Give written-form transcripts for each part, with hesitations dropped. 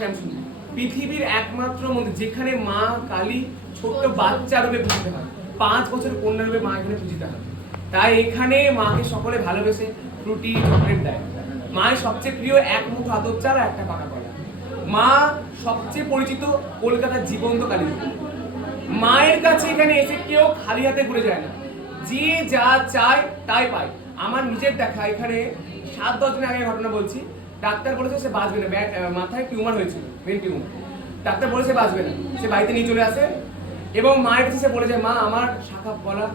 শ্যামসুন্দরী পৃথিবীর একমাত্র মন্দির যেখানে মা কালী ছোট্ট বাচ্চা রূপে পূজিত হয়, 5 বছর কন্যা রূপে মা এখানে পূজিত হয়। তাই এখানে মাকে সকলে ভালোবেসে ফ্রুটি চকলেট দেয়। মায়ের সবচেয়ে প্রিয় এক মুঠো আতপ চাল আর একটা পাকা কলা। মা সবচেয়ে পরিচিত কলকাতার জীবন্ত কালী। মায়ের কাছে এখানে এসে কেউ খালি হাতে ঘুরে যায় না, যে যা চায় তাই পায়। আমার নিজের দেখা এখানে 7-10 দিন আগে ঘটনা বলছি। ডাক্তার বলেছে সে বাঁচবে না, মাথায় টিউমার হয়েছিল, ব্রেন টিউমার। ডাক্তার বলেছে বাঁচবে না, সে বাড়িতে নিয়ে চলে আসে এবং মায়ের কাছে সে বলে যায়, মা আমার শাখা পলা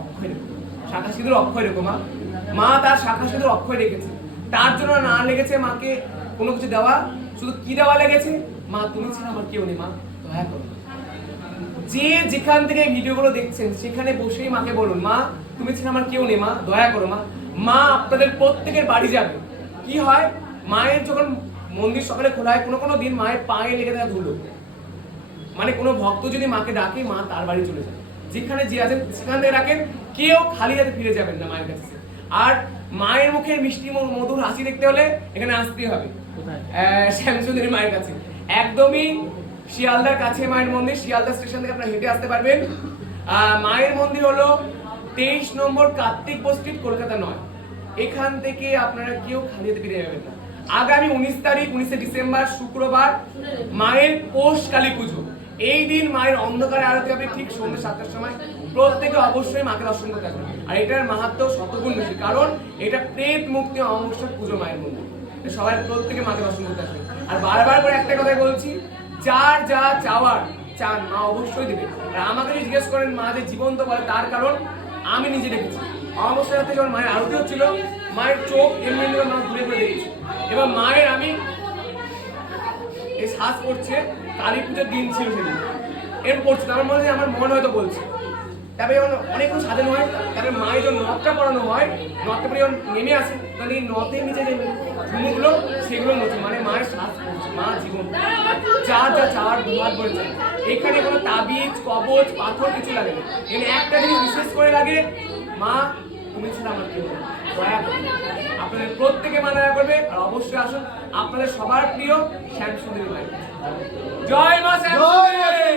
অক্ষয় রেখো, শাখা সিঁদুর অক্ষয় রেখো। মা তার শাখা সিঁদুর অক্ষয় রেখেছে। তার জন্য না লেগেছে মাকে কোনো কিছু দেওয়া, শুধু কি দেওয়া লেগেছে, মা তুমি ছাড়া আমার কেউ নেই, মা দয়া করো। যে যেখান থেকে ভিডিওগুলো দেখছেন সেখানে বসেই মাকে বলুন, মা তুমি ছাড়া আমার কেউ নেই, মা দয়া করো। মা আপনাদের প্রত্যেকের বাড়ি যাবে। কি হয়, মায়ের যখন মন্দির সকালে খোলা হয়, কোনো দিন মায়ের পায়ে লেগে থাকা ধুলো, মানে কোনো ভক্ত যদি মাকে ডাকে, মা তার বাড়ি চলে যায়। যেখানে যে আছেন সেখান থেকে রাখেন, কেউ খালি হাতে ফিরে যাবেন না মায়ের কাছে। আর মায়ের মুখে মিষ্টি মধুর হাসি দেখতে হলে এখানে আসতেই হবে শ্যামসুন্দরী মায়ের কাছে। একদমই শিয়ালদার কাছে মায়ের মন্দির, শিয়ালদা স্টেশন থেকে আপনারা হেঁটে আসতে পারবেন। মায়ের মন্দির হলো 23 নম্বর কার্তিক স্ট্রিট, কলকাতা 9। এখান থেকে আপনারা কেউ খালি হাতে ফিরে যাবেন না। আগামী 19 তারিখ 19 ডিসেম্বর শুক্রবার মায়ের পৌষ কালী পুজো। এই দিন মায়ের অন্ধকারে আরতি হবে ঠিক সন্ধ্যা 7টার সময়। প্রত্যেকে অবশ্যই মাকে দর্শন করতে আসবেন। আর এটার মাহাত্ম্য শতগুণ বেশি, কারণ এটা প্রেত মুক্তি অমাবস্যার পুজো মায়ের মন্দির। সবাই প্রত্যেকে মাকে দর্শন করতে আসবেন। আর বারবার করে একটা কথাই বলছি, যার যা চাওয়ার চান মা অবশ্যই দেবে। আর আমাকে যদি জিজ্ঞেস করেন মা যে জীবন্ত বলে, তার কারণ আমি নিজে দেখেছি। অমাবস্যার রাতে যখন মায়ের আরতি হচ্ছিল, মায়ের চোখ এমনি মা ঘুরে ঘুরে দেখেছি। এবার মায়ের আমি এই শ্বাস করছে, কালী পুজোর দিন ছিল সেদিন, এর পড়ছে। আমার মনে হয় আমার মন হয়তো বলছে। তারপরে যখন অনেকক্ষণ সাজানো হয়, তারপরে মায়ের যখন নথটা পড়ানো হয়, নথটা পরে যখন নেমে আসে, তখন এই নথের নিচে যে ঝুমুগুলো সেগুলো নতুন, মানে মায়ের শ্বাস পড়ছে, মা জীবন যা যা চাওয়ার দুহাত বলেছে। এখানে কোনো তাবিজ কবচ পাথর কিছু লাগে না। এখানে একটা জিনিস বিশেষ করে লাগে, মা তুমি ছিল আমার কেউ, দয়া করে। আপনাদের প্রত্যেকে মা দয়া করবে। আর অবশ্যই আসুন আপনাদের সবার প্রিয় শ্যামসুন্দরী মায়ের। জয় মা শ্যামসুন্দরী।